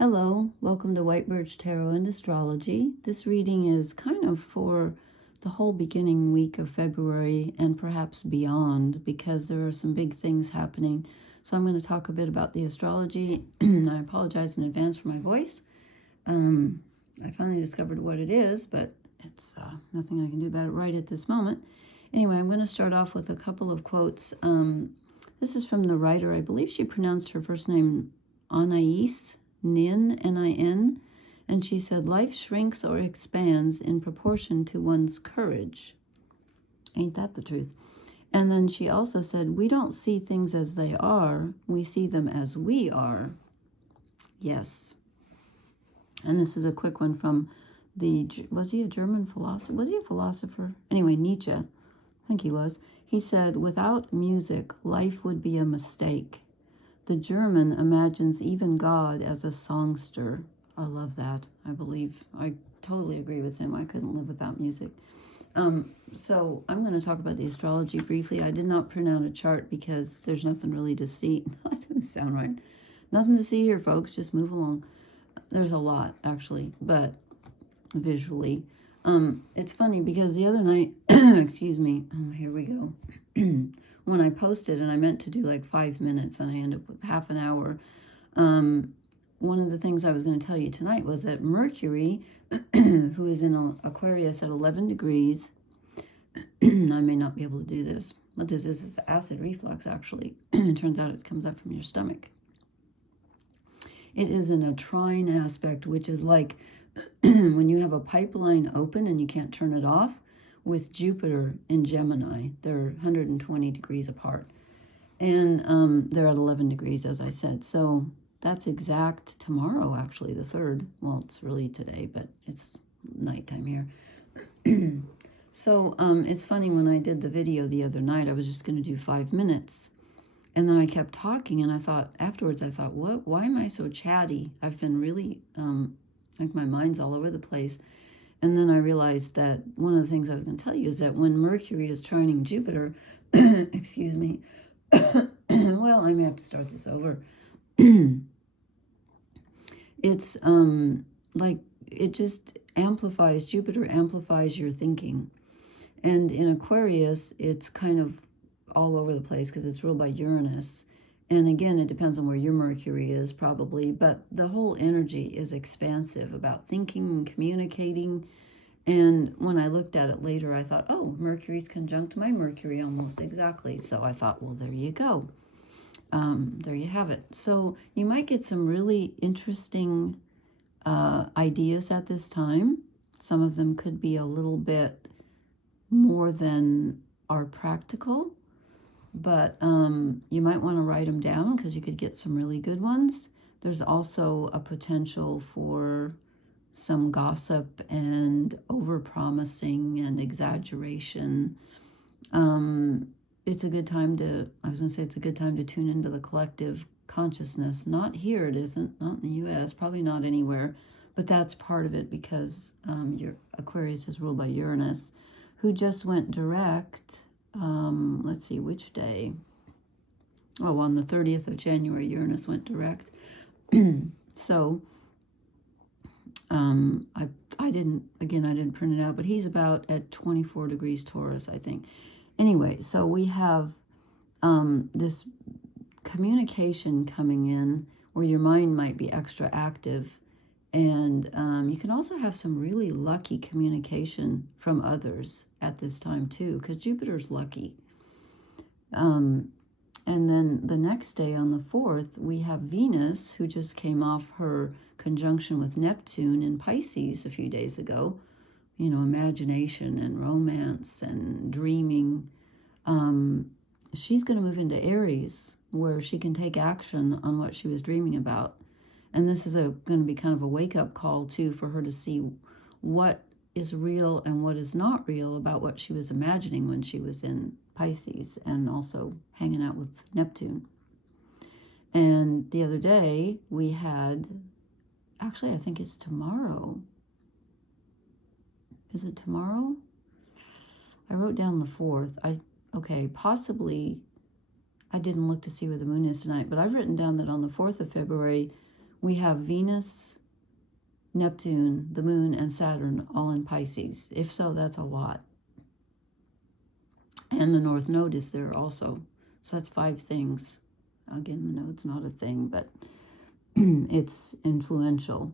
Hello, welcome to White Birch Tarot and Astrology. This reading is kind of for the whole beginning week of February and perhaps beyond, because there are some big things happening. So I'm going to talk a bit about the astrology. I apologize in advance for my voice. I finally discovered what it is, but it's nothing I can do about it right at this moment. Anyway, I'm going to start off with a couple of quotes. This is from the writer. I believe she pronounced her first name Anais. Nin, N-I-N, and she said, life shrinks or expands in proportion to one's courage. Ain't that the truth? And then she also said, we don't see things as they are, we see them as we are. Yes. And this is a quick one from was he a German philosopher? Was he a philosopher? Anyway, Nietzsche, I think he was. He said, without music, life would be a mistake. The German imagines even God as a songster. I love that. I totally agree with him. I couldn't live without music. So I'm going to talk about the astrology briefly. I did not print out a chart because there's nothing really to see. That doesn't sound right. Nothing to see here, folks. Just move along. There's a lot, actually, but visually. It's funny because the other night, excuse me, here we go. When I posted, and I meant to do like 5 minutes, and I ended up with half an hour. One of the things I was going to tell you tonight was that Mercury, who is in Aquarius at 11 degrees, I may not be able to do this. What this is acid reflux, actually. It turns out it comes up from your stomach. It is in a trine aspect, which is like when you have a pipeline open and you can't turn it off, with Jupiter in Gemini. They're 120 degrees apart. And they're at 11 degrees, as I said. So that's exact tomorrow, actually, the 3rd. Well, it's really today, but it's nighttime here. So it's funny, when I did the video the other night, I was just going to do 5 minutes. And then I kept talking, and I thought, afterwards, I thought, what? Why am I so chatty? I've been really, like my mind's all over the place. And then I realized that one of the things I was going to tell you is that when Mercury is trining Jupiter, excuse me, well, I may have to start this over. It's like it just amplifies, Jupiter amplifies your thinking. And in Aquarius, it's kind of all over the place because it's ruled by Uranus. And again, it depends on where your Mercury is, probably. But the whole energy is expansive about thinking and communicating. And when I looked at it later, I thought, oh, Mercury's conjunct my Mercury almost exactly. So I thought, well, there you go. There you have it. So you might get some really interesting ideas at this time. Some of them could be a little bit more than are practical. But you might want to write them down because you could get some really good ones. There's also a potential for some gossip and over-promising and exaggeration. It's a good time to, it's a good time to tune into the collective consciousness. Not here, it isn't, not in the U.S., probably not anywhere, but that's part of it because your Aquarius is ruled by Uranus, who just went direct. Let's see, which day? Oh, on the 30th of January, Uranus went direct. So, I didn't print it out, but he's about at 24 degrees Taurus, I think. Anyway, so we have this communication coming in where your mind might be extra active. And you can also have some really lucky communication from others at this time too, because Jupiter's lucky. And then the next day on the 4th, we have Venus, who just came off her conjunction with Neptune in Pisces a few days ago. You know, imagination and romance and dreaming. She's going to move into Aries, where she can take action on what she was dreaming about. And this is going to be kind of a wake-up call, too, for her to see what is real and what is not real about what she was imagining when she was in Pisces and also hanging out with Neptune. And the other day, we had, actually, I think it's tomorrow. Is it tomorrow? I wrote down the 4th. Okay, possibly, I didn't look to see where the moon is tonight, but I've written down that on the 4th of February, we have Venus, Neptune, the Moon, and Saturn all in Pisces. If so, that's a lot. And the North Node is there also. So that's 5 things. Again, the node's not a thing, but it's influential.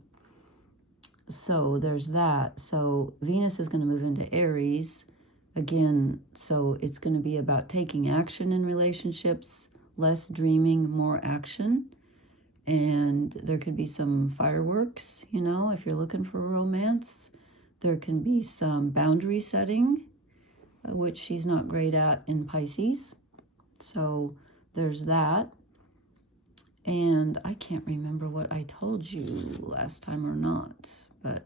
So there's that. So Venus is going to move into Aries again. So it's going to be about taking action in relationships, less dreaming, more action. And there could be some fireworks, you know, if you're looking for romance. There can be some boundary setting, which she's not great at in Pisces. So there's that. And I can't remember what I told you last time or not, but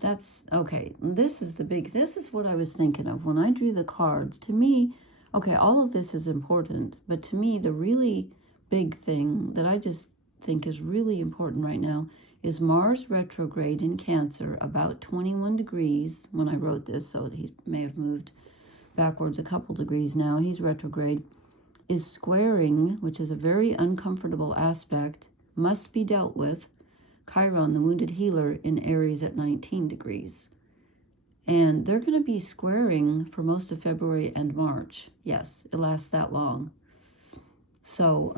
that's okay. This is what I was thinking of when I drew the cards. To me, okay, all of this is important, but to me, the really big thing that I just think is really important right now is Mars retrograde in Cancer, about 21 degrees when I wrote this, so he may have moved backwards a couple degrees now. He's retrograde, is squaring, which is a very uncomfortable aspect, must be dealt with, Chiron, the wounded healer, in Aries at 19 degrees. And they're going to be squaring for most of February and March. Yes, it lasts that long. So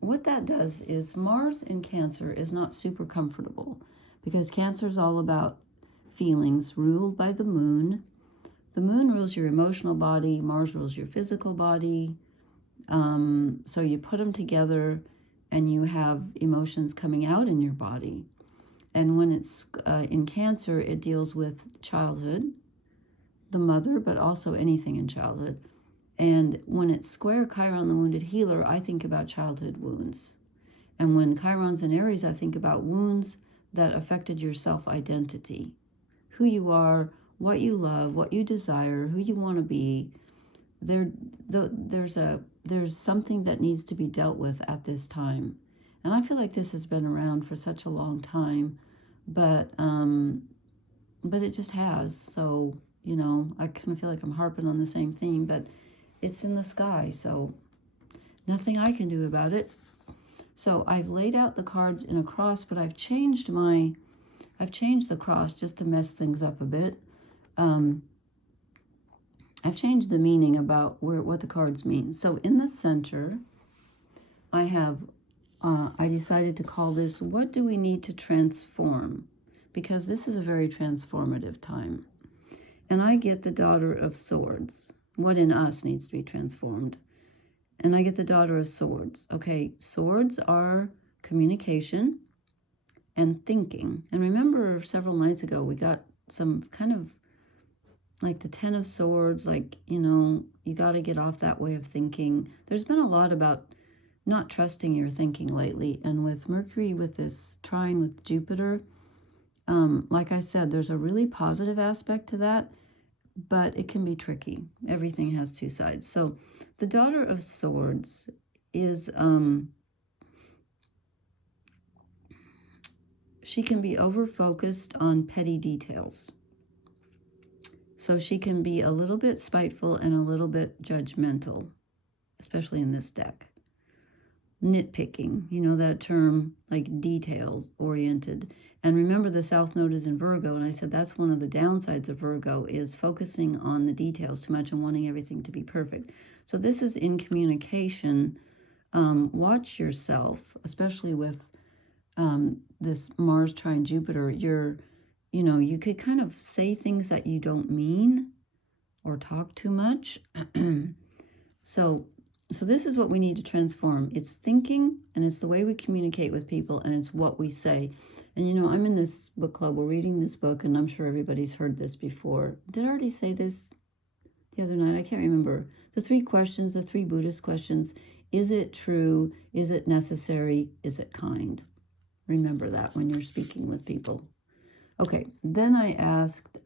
what that does is Mars in Cancer is not super comfortable, because Cancer is all about feelings ruled by the Moon. The Moon rules your emotional body. Mars rules your physical body. So you put them together and you have emotions coming out in your body. And when it's in Cancer, it deals with childhood, the mother, but also anything in childhood. And when it's square Chiron, the wounded healer, I think about childhood wounds. And when Chiron's in Aries, I think about wounds that affected your self-identity, who you are, what you love, what you desire, who you want to be. There's something that needs to be dealt with at this time. And I feel like this has been around for such a long time, but it just has. So, you know, I kind of feel like I'm harping on the same theme, but it's in the sky, so nothing I can do about it. So I've laid out the cards in a cross, but I've changed the cross just to mess things up a bit. I've changed the meaning about what the cards mean. So in the center, I have, I decided to call this, what do we need to transform? Because this is a very transformative time. And I get the Daughter of Swords. What in us needs to be transformed? And I get the Daughter of Swords. Okay, swords are communication and thinking. And remember several nights ago, we got some kind of like the 10 of Swords, like, you know, you got to get off that way of thinking. There's been a lot about not trusting your thinking lately. And with Mercury, with this trine with Jupiter, like I said, there's a really positive aspect to that, but it can be tricky. Everything has two sides. So the Daughter of Swords is, she can be over-focused on petty details. So she can be a little bit spiteful and a little bit judgmental, especially in this deck. Nitpicking, you know that term, like details-oriented. And remember, the South Node is in Virgo, and I said that's one of the downsides of Virgo, is focusing on the details too much and wanting everything to be perfect. So this is in communication. Watch yourself, especially with this Mars trine Jupiter. You know, you could kind of say things that you don't mean or talk too much. So this is what we need to transform. It's thinking, and it's the way we communicate with people, and it's what we say. And, you know, I'm in this book club. We're reading this book, and I'm sure everybody's heard this before. Did I already say this the other night? I can't remember. The 3 questions, the 3 Buddhist questions. Is it true? Is it necessary? Is it kind? Remember that when you're speaking with people. Okay, then I asked,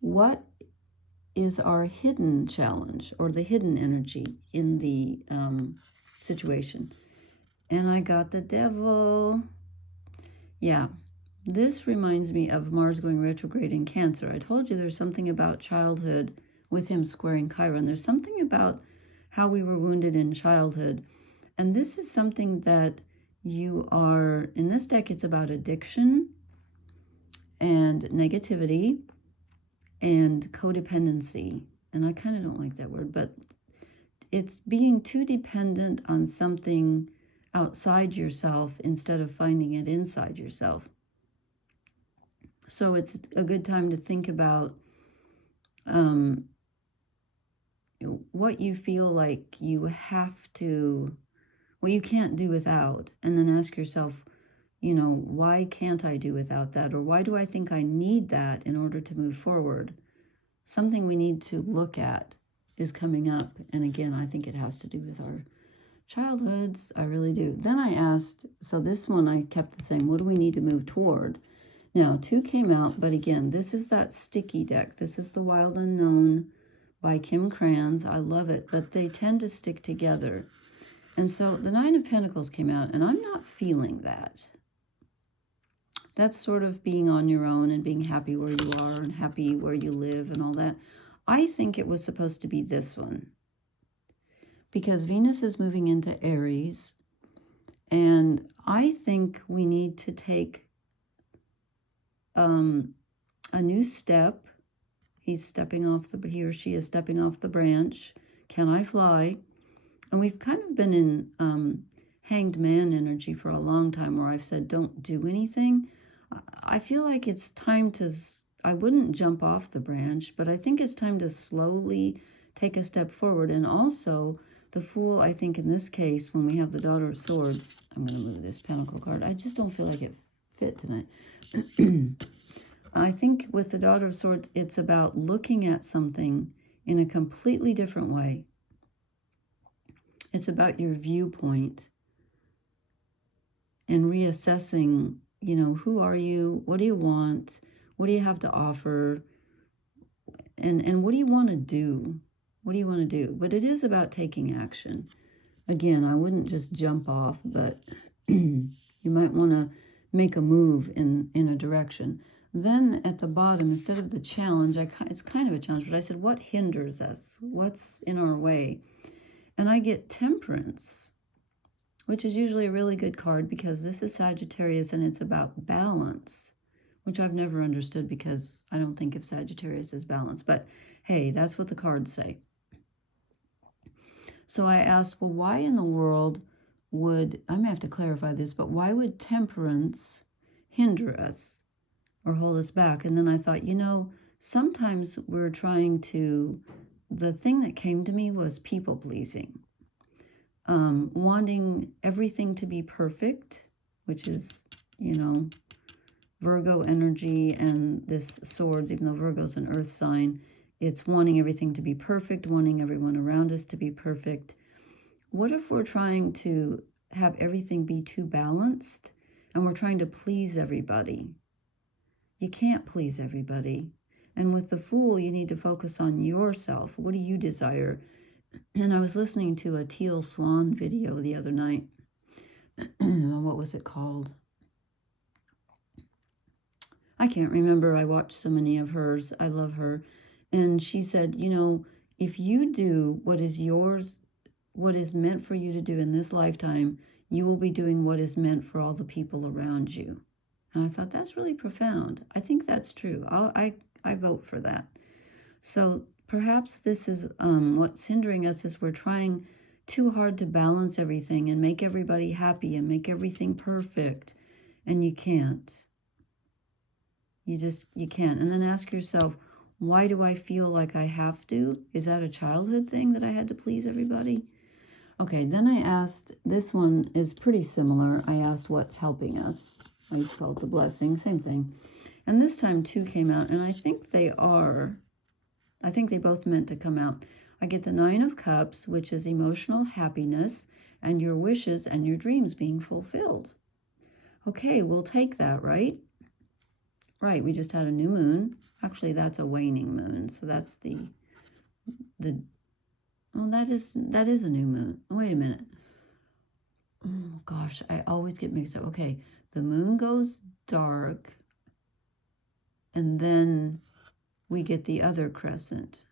what is our hidden challenge or the hidden energy in the situation? And I got the Devil. Yeah, this reminds me of Mars going retrograde in Cancer. I told you there's something about childhood with him squaring Chiron. There's something about how we were wounded in childhood And this is something that you are, in this deck, it's about addiction and negativity and codependency. And I kind of don't like that word, but it's being too dependent on something outside yourself instead of finding it inside yourself. So it's a good time to think about what you feel like you have to, what you can't do without, and then ask yourself, why can't I do without that? Or why do I think I need that in order to move forward? Something we need to look at is coming up. And again, I think it has to do with our childhoods. I really do. Then I asked, so this one I kept the same. What do we need to move toward? Now, 2 came out, but again, this is that sticky deck. This is the Wild Unknown by Kim Krans. I love it, but they tend to stick together. And so the 9 of Pentacles came out, and I'm not feeling that. That's sort of being on your own and being happy where you are and happy where you live and all that. I think it was supposed to be this one, because Venus is moving into Aries, and I think we need to take a new step. He or she is stepping off the branch. Can I fly? And we've kind of been in hanged man energy for a long time, where I've said, don't do anything. I feel like it's time to, I wouldn't jump off the branch, but I think it's time to slowly take a step forward. And also, the Fool, I think in this case, when we have the Daughter of Swords, I'm going to move this Pentacle card. I just don't feel like it fit tonight. I think with the Daughter of Swords, it's about looking at something in a completely different way. It's about your viewpoint and reassessing, who are you? What do you want? What do you have to offer? And what do you want to do? What do you want to do? But it is about taking action. Again, I wouldn't just jump off, but you might want to make a move in a direction. Then at the bottom, instead of the challenge, it's kind of a challenge, but I said, what hinders us? What's in our way? And I get Temperance, which is usually a really good card, because this is Sagittarius and it's about balance, which I've never understood, because I don't think of Sagittarius as balance. But hey, that's what the cards say. So I asked, well, why in the world would, I may have to clarify this, but why would Temperance hinder us or hold us back? And then I thought, sometimes we're trying to, the thing that came to me was people pleasing, wanting everything to be perfect, which is, Virgo energy and this swords, even though Virgo's an earth sign, it's wanting everything to be perfect, wanting everyone around us to be perfect. What if we're trying to have everything be too balanced and we're trying to please everybody? You can't please everybody. And with the Fool, you need to focus on yourself. What do you desire? And I was listening to a Teal Swan video the other night. What was it called? I can't remember. I watched so many of hers. I love her. And she said, if you do what is yours, what is meant for you to do in this lifetime, you will be doing what is meant for all the people around you. And I thought, that's really profound. I think that's true. I vote for that. So perhaps this is what's hindering us, is we're trying too hard to balance everything and make everybody happy and make everything perfect. And you can't. You can't. And then ask yourself, why do I feel like I have to? Is that a childhood thing that I had to please everybody? Okay, then I asked, this one is pretty similar. I asked what's helping us. I just call it the blessing, same thing. And this time 2 came out, and I think they both meant to come out. I get the 9 of Cups, which is emotional happiness and your wishes and your dreams being fulfilled. Okay, we'll take that, right? Right, we just had a new moon. Actually, that's a waning moon, so that's well, that is a new moon. Oh, wait a minute. Oh, gosh, I always get mixed up. Okay, the moon goes dark, and then we get the other crescent.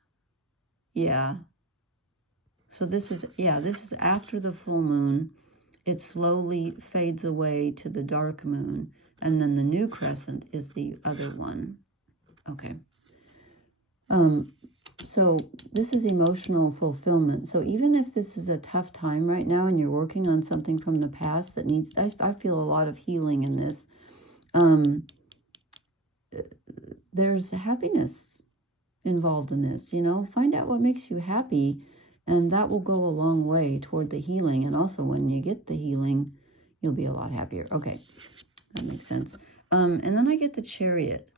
Yeah. So this is, yeah, this is after the full moon. It slowly fades away to the dark moon. And then the new crescent is the other one. Okay. So this is emotional fulfillment. So even if this is a tough time right now and you're working on something from the past that needs, I feel a lot of healing in this. There's happiness involved in this, you know. Find out what makes you happy, and that will go a long way toward the healing. And also when you get the healing, you'll be a lot happier. Okay, that makes sense. And then I get the Chariot.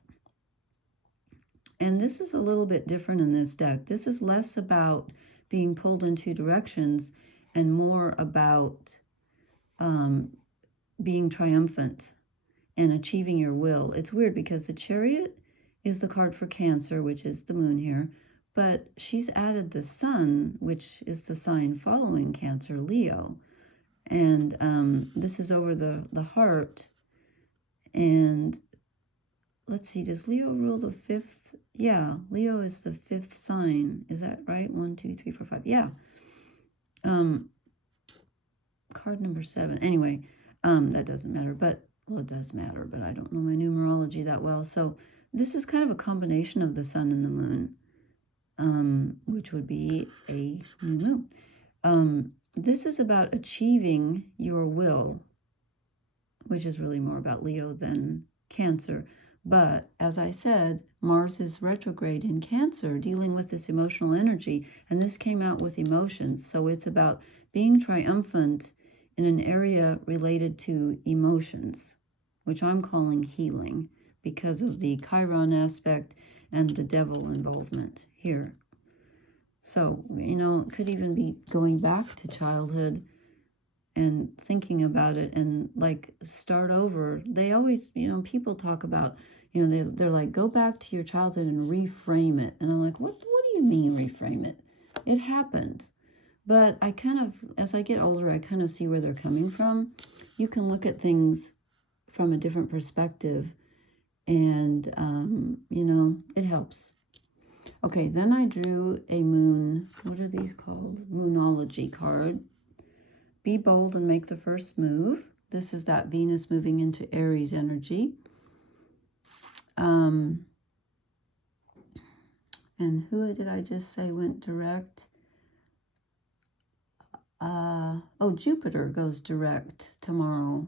And this is a little bit different in this deck. This is less about being pulled in two directions and more about being triumphant and achieving your will. It's weird because the Chariot is the card for Cancer, which is the moon here, but she's added the Sun, which is the sign following Cancer, Leo. And this is over the heart. And let's see, does Leo rule the fifth? Yeah, Leo is the fifth sign. Is that right? 1, 2, 3, 4, 5. Yeah. Card number 7. Anyway, that doesn't matter, but, well, it does matter, but I don't know my numerology that well. So this is kind of a combination of the sun and the moon, which would be a new moon. This is about achieving your will, which is really more about Leo than Cancer. But as I said, Mars is retrograde in Cancer, dealing with this emotional energy. And this came out with emotions. So it's about being triumphant in an area related to emotions, which I'm calling healing because of the Chiron aspect and the devil involvement here. So, you know, it could even be going back to childhood and thinking about it and like start over. They always, you know, people talk about, you know, they're like, go back to your childhood and reframe it. And I'm like, what do you mean reframe it? It happened. But I kind of, as I get older, I kind of see where they're coming from. You can look at things from a different perspective and, you know, it helps. Okay, then I drew a moon, what are these called? Moonology card. Be bold and make the first move. This is that Venus moving into Aries energy. And who did I just say went direct? Oh, Jupiter goes direct tomorrow.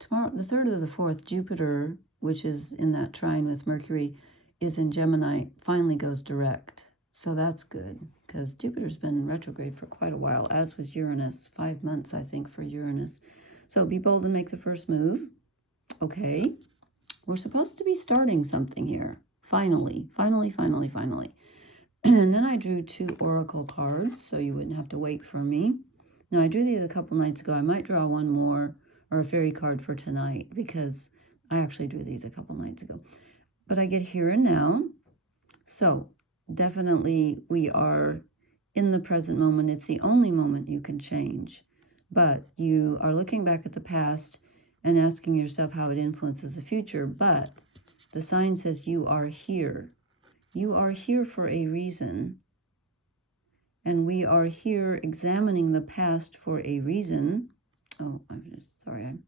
Tomorrow, the 3rd or the 4th, Jupiter, which is in that trine with Mercury, is in Gemini, finally goes direct. So that's good, because Jupiter's been retrograde for quite a while, as was Uranus. 5 months, I think, for Uranus. So be bold and make the first move. Okay. We're supposed to be starting something here. Finally. And then I drew 2 oracle cards, so you wouldn't have to wait for me. Now, I drew these a couple nights ago. I might draw one more, or a fairy card for tonight, because I actually drew these a couple nights ago. But I get here and now. So definitely we are in the present moment. It's the only moment you can change. But you are looking back at the past and asking yourself how it influences the future. But the sign says you are here. You are here for a reason. And we are here examining the past for a reason. Oh, I'm just sorry.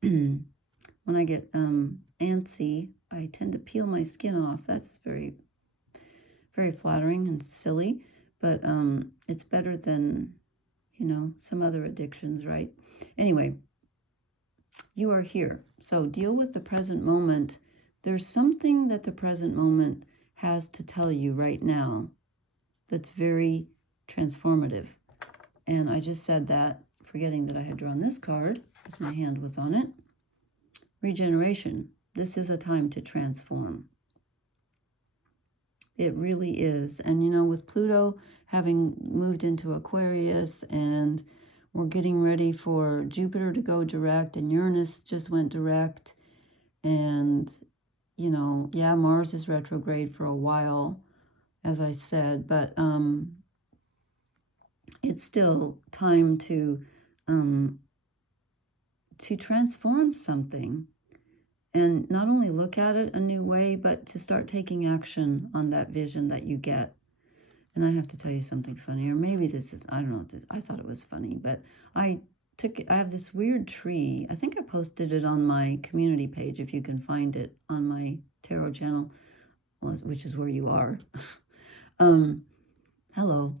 When I get antsy, I tend to peel my skin off. That's very, very flattering and silly. But it's better than, you know, some other addictions, right? Anyway, you are here. So deal with the present moment. There's something that the present moment has to tell you right now that's very transformative. And I just said that, forgetting that I had drawn this card, because my hand was on it. Regeneration. This is a time to transform. It really is. And, you know, with Pluto having moved into Aquarius, and we're getting ready for Jupiter to go direct, and Uranus just went direct, and, you know, yeah, Mars is retrograde for a while, as I said, but it's still time to transform something, and not only look at it a new way, but to start taking action on that vision that you get. And I have to tell you something funny, or maybe this is, I don't know, I thought it was funny, but I have this weird tree. I think I posted it on my community page, if you can find it on my tarot channel, which is where you are. Hello.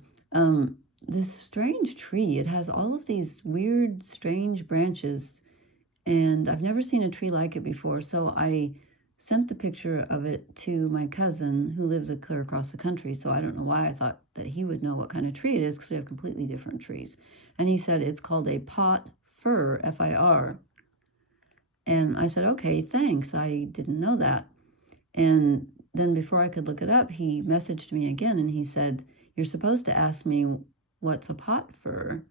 This strange tree, it has all of these weird, strange branches, and I've never seen a tree like it before, so I sent the picture of it to my cousin who lives clear across the country. So I don't know why I thought that he would know what kind of tree it is, because we have completely different trees. And he said it's called a pot fir, F-I-R. And I said, okay, thanks. I didn't know that. And then before I could look it up, he messaged me again and he said, you're supposed to ask me what's a pot fir.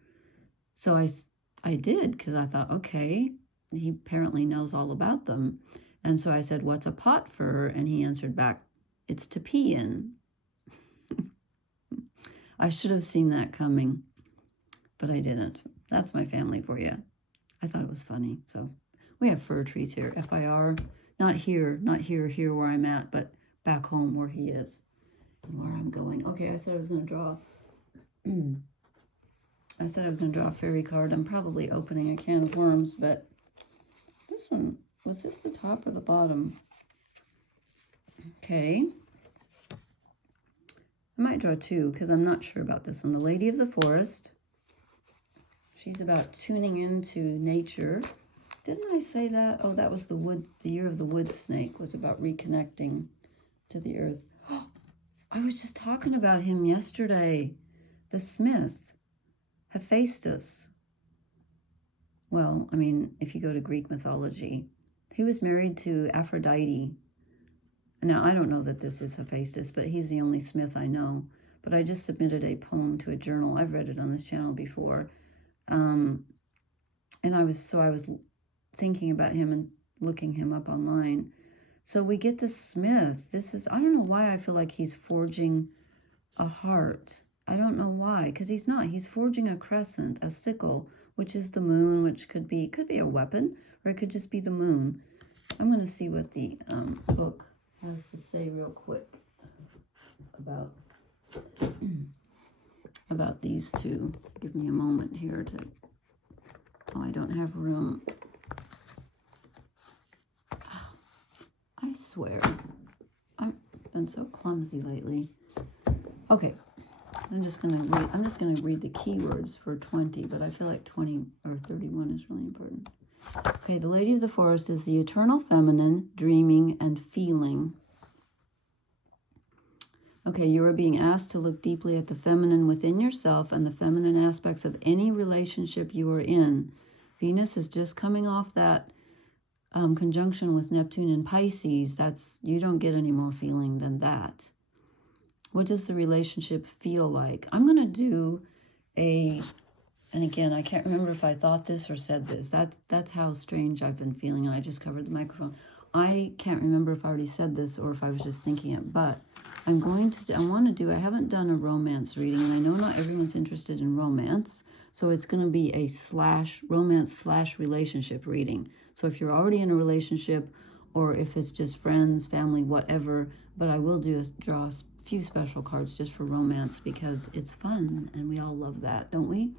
So I did, because I thought, okay, he apparently knows all about them. And so I said, what's a pot fir? And he answered back, it's to pee in. I should have seen that coming, but I didn't. That's my family for you. I thought it was funny. So we have fir trees here, F-I-R. Not here where I'm at, but back home where he is and where I'm going. Okay, I said I was going to draw. I said I was going to draw a fairy card. I'm probably opening a can of worms, but this one, was this the top or the bottom? Okay. I might draw two because I'm not sure about this one. The Lady of the Forest. She's about tuning into nature. Didn't I say that? Oh, that was the year of the wood snake was about reconnecting to the earth. Oh, I was just talking about him yesterday. The Smith, Hephaestus. Well, I mean, if you go to Greek mythology, he was married to Aphrodite. Now, I don't know that this is Hephaestus, but he's the only Smith I know. But I just submitted a poem to a journal. I've read it on this channel before. And I was thinking about him and looking him up online. So we get the Smith. This is, I don't know why I feel like he's forging a heart. I don't know why, because he's not. He's forging a crescent, a sickle, which is the moon, which could be a weapon, or it could just be the moon. I'm going to see what the book has to say real quick about these two. Give me a moment here to, oh, I don't have room. I swear, I've been so clumsy lately. Okay, I'm just gonna read the keywords for 20, but I feel like 20 or 31 is really important. Okay, the Lady of the Forest is the eternal feminine, dreaming and feeling. Okay, you are being asked to look deeply at the feminine within yourself and the feminine aspects of any relationship you are in. Venus is just coming off that conjunction with Neptune and Pisces. You don't get any more feeling than that. What does the relationship feel like? I'm going to do and again, I can't remember if I thought this or said this. That's how strange I've been feeling, and I just covered the microphone. I can't remember if I already said this or if I was just thinking it, but I haven't done a romance reading, and I know not everyone's interested in romance, so it's going to be a romance/relationship reading. So if you're already in a relationship, or if it's just friends, family, whatever, but I will draw a few special cards just for romance because it's fun, and we all love that, don't we?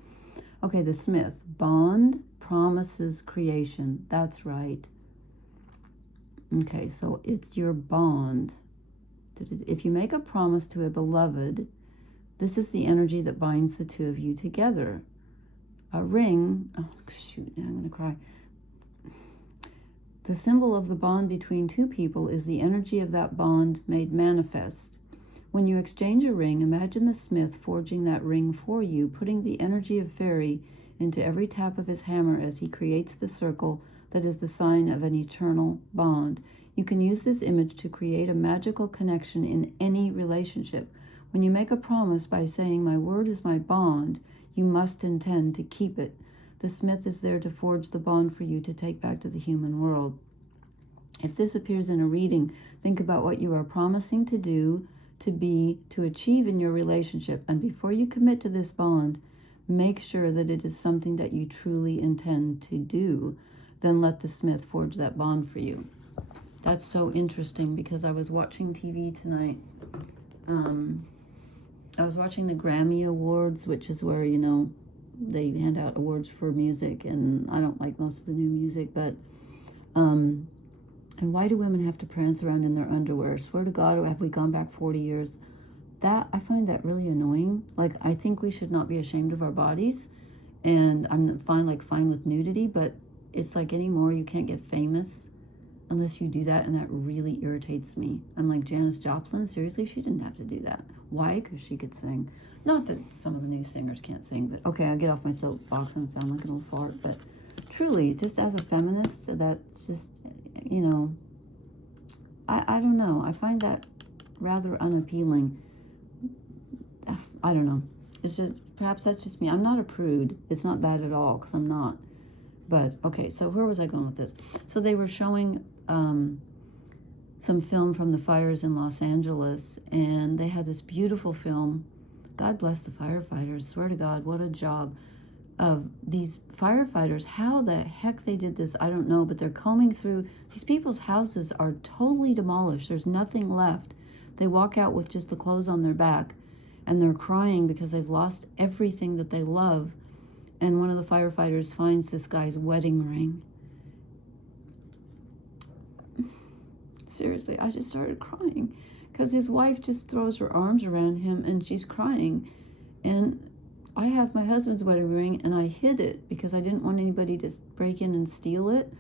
Okay, the Smith. Bond, promises, creation. That's right. Okay, so it's your bond. If you make a promise to a beloved, this is the energy that binds the two of you together. A ring, oh shoot, now I'm going to cry. The symbol of the bond between two people is the energy of that bond made manifest. When you exchange a ring, imagine the Smith forging that ring for you, putting the energy of fairy into every tap of his hammer as he creates the circle that is the sign of an eternal bond. You can use this image to create a magical connection in any relationship. When you make a promise by saying, "My word is my bond," you must intend to keep it. The Smith is there to forge the bond for you to take back to the human world. If this appears in a reading, think about what you are promising to do, to be, to achieve in your relationship, and before you commit to this bond, make sure that it is something that you truly intend to do. Then let the Smith forge that bond for you. That's so interesting because I was watching TV tonight, I was watching the Grammy Awards, which is where, you know, they hand out awards for music, and I don't like most of the new music, but, and why do women have to prance around in their underwear? Swear to God, have we gone back 40 years? That, I find that really annoying. Like, I think we should not be ashamed of our bodies, and I'm fine with nudity, but it's like anymore, you can't get famous unless you do that, and that really irritates me. I'm like, Janis Joplin, seriously, she didn't have to do that. Why? Because she could sing. Not that some of the new singers can't sing, but okay, I'll get off my soapbox and sound like an old fart, but truly, just as a feminist, that's just, you know, I don't know. I find that rather unappealing. I don't know. It's just, perhaps that's just me. I'm not a prude. It's not that at all, because I'm not. But, okay, so where was I going with this? So they were showing some film from the fires in Los Angeles, and they had this beautiful film. God bless the firefighters. Swear to God, what a job of these firefighters. How the heck they did this, I don't know, but they're combing through. These people's houses are totally demolished. There's nothing left. They walk out with just the clothes on their back, and they're crying because they've lost everything that they love. And one of the firefighters finds this guy's wedding ring. Seriously, I just started crying because his wife just throws her arms around him and she's crying. And I have my husband's wedding ring, and I hid it because I didn't want anybody to break in and steal it.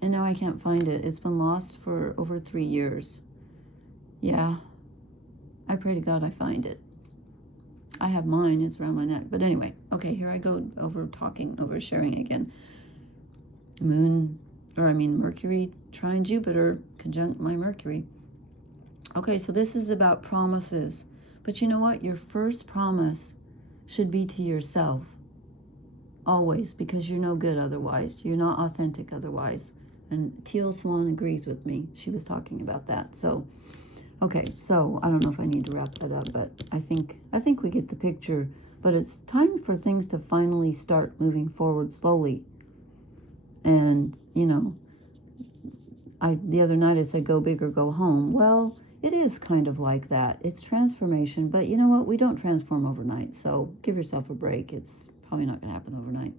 And now I can't find it. It's been lost for over 3 years. Yeah, I pray to God I find it. I have mine, it's around my neck. But anyway, okay, here I go over sharing again. Mercury trine Jupiter conjunct my Mercury. Okay, so this is about promises. But you know what? Your first promise should be to yourself. Always, because you're no good otherwise. You're not authentic otherwise. And Teal Swan agrees with me. She was talking about that. So, okay, so I don't know if I need to wrap that up, but I think we get the picture. But it's time for things to finally start moving forward slowly. And, you know, the other night I said, go big or go home. Well, it is kind of like that. It's transformation, but you know what? We don't transform overnight, so give yourself a break. It's probably not going to happen overnight.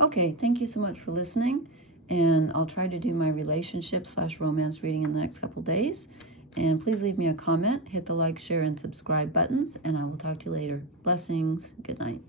Okay, thank you so much for listening, and I'll try to do my relationship/romance reading in the next couple days. And please leave me a comment, hit the like, share, and subscribe buttons, and I will talk to you later. Blessings. Good night.